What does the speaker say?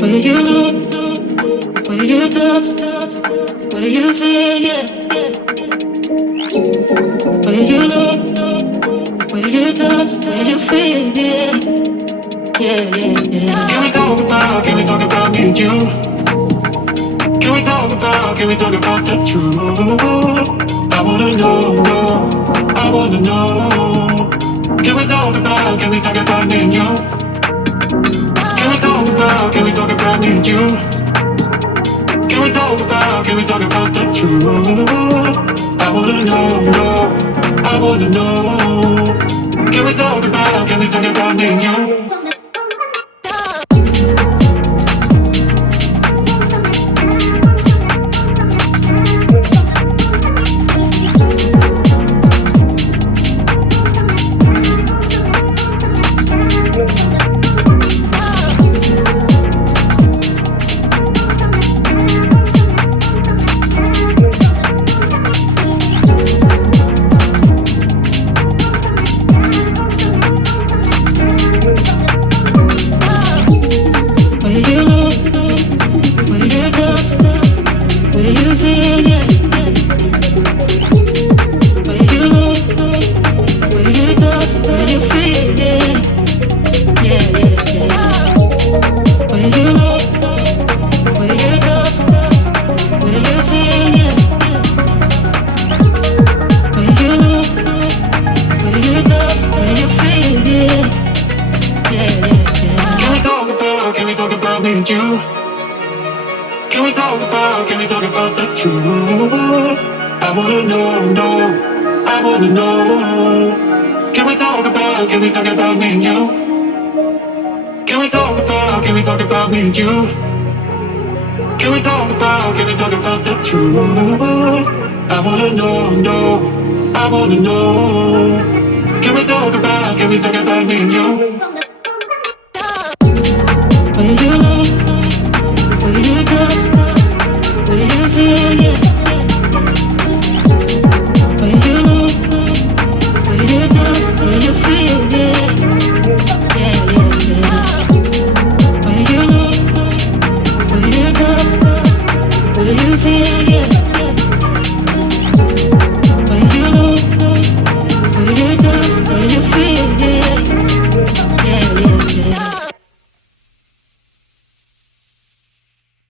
Where you look, where you touch, where you feel, yeah. Where you look, where you touch, where you feel, yeah. Yeah, yeah, yeah. Can we talk about me and you? Can we talk about the truth? I wanna know, I wanna know. Can we talk about me and you? Can we talk about me and you? Can we talk about the truth? I wanna know, I wanna know. Can we talk about me and you? Can we talk about the truth? I wanna know, I wanna know. Can we talk about me and you? Can we talk about me and you? Can we talk about the truth? I wanna know, I wanna know. Can we talk about me and you?